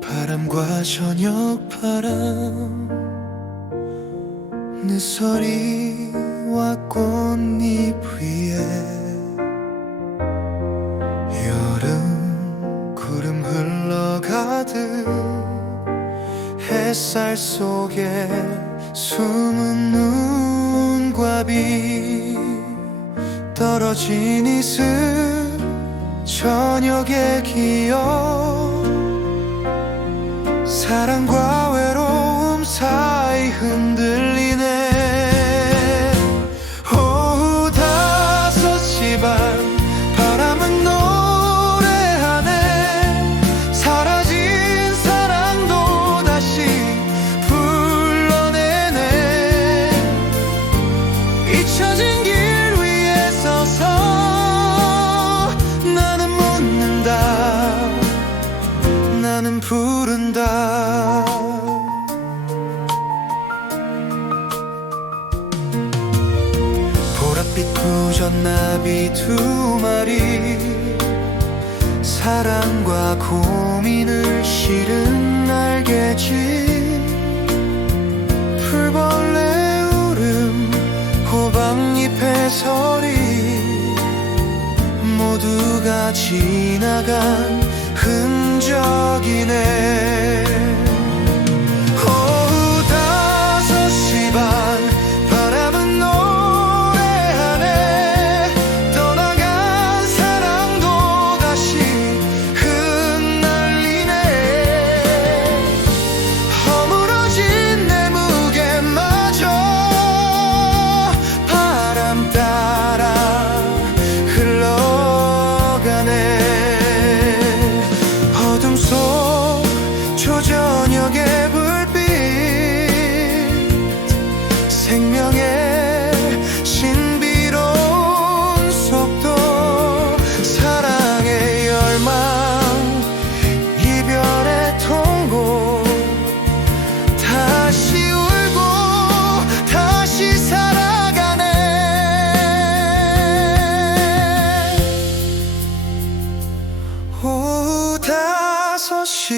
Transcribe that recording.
바람과 저녁 바람. 늦서리와 꽃잎 위에 여름 구름 흘러가듯 햇살 속에 숨은 눈과 비 떨어진 이슬 저녁의 기억 사랑과 외로움 사이 흔들 부른다. 보랏빛 구전나비 두 마리 사랑과 고민을 실은 날개짓 풀벌레 울음 호박잎의 소리 모두가 지나간 흔 적이네